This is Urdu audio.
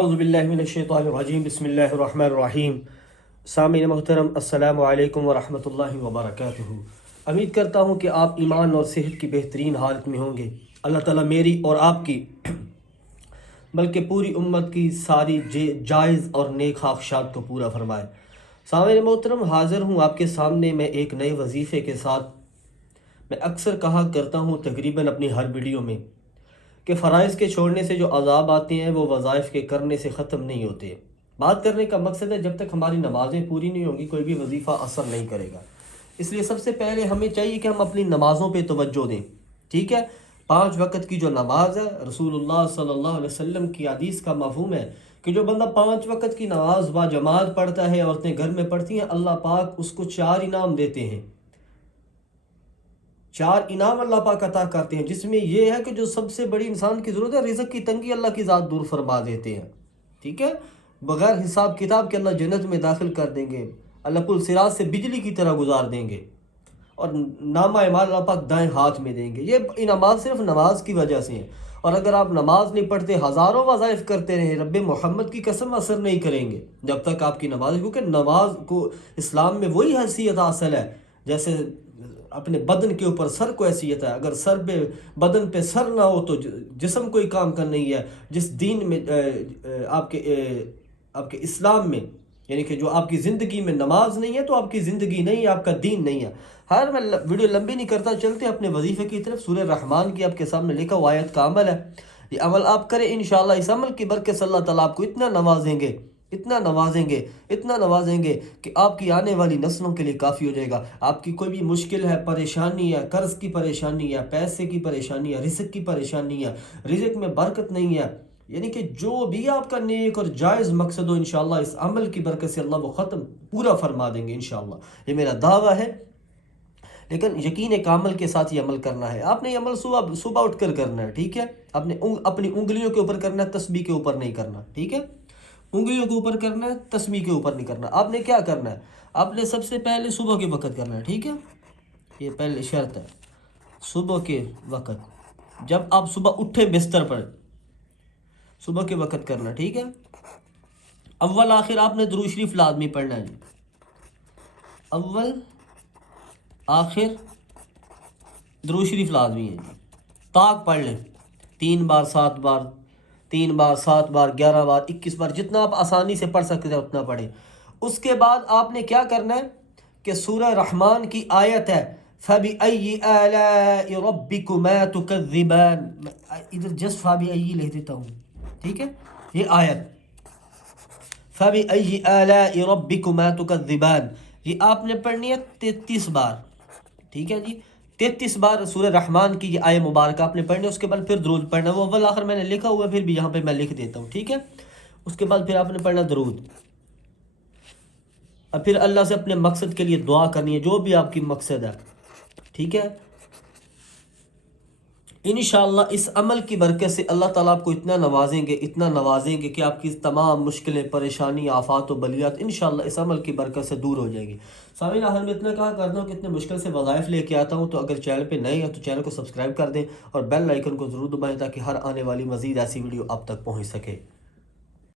اعوذ باللہ من الشیطان الرجیم بسم اللہ الرحمن الرحیم۔ سامعین محترم، السلام علیکم ورحمۃ اللہ وبرکاتہ۔ امید کرتا ہوں کہ آپ ایمان اور صحت کی بہترین حالت میں ہوں گے۔ اللہ تعالیٰ میری اور آپ کی بلکہ پوری امت کی ساری جائز اور نیک خواہشات کو پورا فرمائے۔ سامعین محترم، حاضر ہوں آپ کے سامنے میں ایک نئے وظیفے کے ساتھ۔ میں اکثر کہا کرتا ہوں تقریباً اپنی ہر ویڈیو میں کہ فرائض کے چھوڑنے سے جو عذاب آتے ہیں وہ وظائف کے کرنے سے ختم نہیں ہوتے۔ بات کرنے کا مقصد ہے جب تک ہماری نمازیں پوری نہیں ہوں گی کوئی بھی وظیفہ اثر نہیں کرے گا۔ اس لیے سب سے پہلے ہمیں چاہیے کہ ہم اپنی نمازوں پہ توجہ دیں، ٹھیک ہے؟ 5 وقت کی جو نماز ہے، رسول اللہ صلی اللہ علیہ وسلم کی حدیث کا مفہوم ہے کہ جو بندہ 5 وقت کی نماز با جماعت پڑھتا ہے، عورتیں گھر میں پڑھتی ہیں، اللہ پاک اس کو 4 انعام دیتے ہیں۔ 4 انعام اللہ پاک عطا کرتے ہیں، جس میں یہ ہے کہ جو سب سے بڑی انسان کی ضرورت ہے، رزق کی تنگی اللہ کی ذات دور فرما دیتے ہیں، ٹھیک ہے؟ بغیر حساب کتاب کے اللہ جنت میں داخل کر دیں گے، اللہ پل صراط سے بجلی کی طرح گزار دیں گے، اور نامہ اعمال اللہ پاک دائیں ہاتھ میں دیں گے۔ یہ انعامات صرف نماز کی وجہ سے ہیں، اور اگر آپ نماز نہیں پڑھتے، ہزاروں وظائف کرتے رہیں، رب محمد کی قسم اثر نہیں کریں گے جب تک آپ کی نماز، کیونکہ نماز کو اسلام میں وہی حیثیت حاصل ہے جیسے اپنے بدن کے اوپر سر کو حیثیت ہے۔ اگر سر پہ بدن پہ سر نہ ہو تو جسم کوئی کام کا نہیں ہے۔ جس دین میں آپ کے اسلام میں، یعنی کہ جو آپ کی زندگی میں نماز نہیں ہے تو آپ کی زندگی نہیں ہے، آپ کا دین نہیں ہے۔ میں ویڈیو لمبی نہیں کرتا، چلتے اپنے وظیفے کی طرف۔ سورہ رحمان کی آپ کے سامنے لکھا ہوا آیت کا عمل ہے، یہ عمل آپ کریں، انشاءاللہ اس عمل کی برکت سے اللہ تعالیٰ آپ کو اتنا نوازیں گے، اتنا نوازیں گے کہ آپ کی آنے والی نسلوں کے لیے کافی ہو جائے گا۔ آپ کی کوئی بھی مشکل ہے، پریشانی ہے، قرض کی پریشانی ہے، پیسے کی پریشانی ہے، رزق کی پریشانی ہے، رزق میں برکت نہیں ہے، یعنی کہ جو بھی آپ کا نیک اور جائز مقصد ہو، انشاءاللہ اس عمل کی برکت سے اللہ وہ ختم پورا فرما دیں گے انشاءاللہ۔ یہ میرا دعویٰ ہے، لیکن یقین کامل کے ساتھ یہ عمل کرنا ہے۔ آپ نے یہ عمل صبح اٹھ کر کرنا ہے، ٹھیک ہے؟ اپنی انگلیوں کے اوپر کرنا ہے، تسبیح کے اوپر نہیں کرنا، ٹھیک ہے؟ انگلیوں کے اوپر کرنا ہے، تسبیح کے اوپر نہیں کرنا۔ آپ نے کیا کرنا ہے؟ آپ نے سب سے پہلے صبح کے وقت کرنا ہے، ٹھیک ہے؟ یہ پہلے شرط ہے، صبح کے وقت، جب آپ صبح اٹھے بستر پر، صبح کے وقت کرنا، ٹھیک ہے؟ اول آخر آپ نے درود شریف لازمی پڑھنا ہے جی، اول آخر درود شریف لازمی ہے جی۔ طاق پڑھ لیں 3 بار 7 بار، 3 بار 7 بار 11 بار 21 بار، جتنا آپ آسانی سے پڑھ سکتے ہیں اتنا پڑھیں۔ اس کے بعد آپ نے کیا کرنا ہے کہ سورہ رحمان کی آیت ہے فَبِأَيِّ آلَاءِ رَبِّكُمَا تُكَذِّبَانِ، ادھر جس فَبِأَيِّ لکھ دیتا ہوں، ٹھیک ہے؟ یہ آیت فَبِأَيِّ آلَاءِ رَبِّكُمَا تُكَذِّبَانِ، یہ آپ نے پڑھنی ہے 33 بار، ٹھیک ہے جی؟ 33 بار سورہ رحمان کی یہ آیت مبارکہ آپ نے پڑھنی ہے۔ اس کے بعد پھر درود پڑھنا، وہ اول آخر میں نے لکھا ہوا ہے، پھر بھی یہاں پہ میں لکھ دیتا ہوں، ٹھیک ہے؟ اس کے بعد پھر آپ نے پڑھنا درود، اور پھر اللہ سے اپنے مقصد کے لیے دعا کرنی ہے، جو بھی آپ کی مقصد ہے، ٹھیک ہے؟ انشاءاللہ اس عمل کی برکت سے اللہ تعالیٰ آپ کو اتنا نوازیں گے کہ آپ کی تمام مشکلیں، پریشانی، آفات و بلیات انشاءاللہ اس عمل کی برکت سے دور ہو جائے گی۔ سامعین، آخر میں اتنا کہا کرتا ہوں کہ اتنے مشکل سے وظائف لے کے آتا ہوں، تو اگر چینل پہ نئے ہیں تو چینل کو سبسکرائب کر دیں اور بیل آئیکن کو ضرور دبائیں تاکہ ہر آنے والی مزید ایسی ویڈیو آپ تک پہنچ سکے۔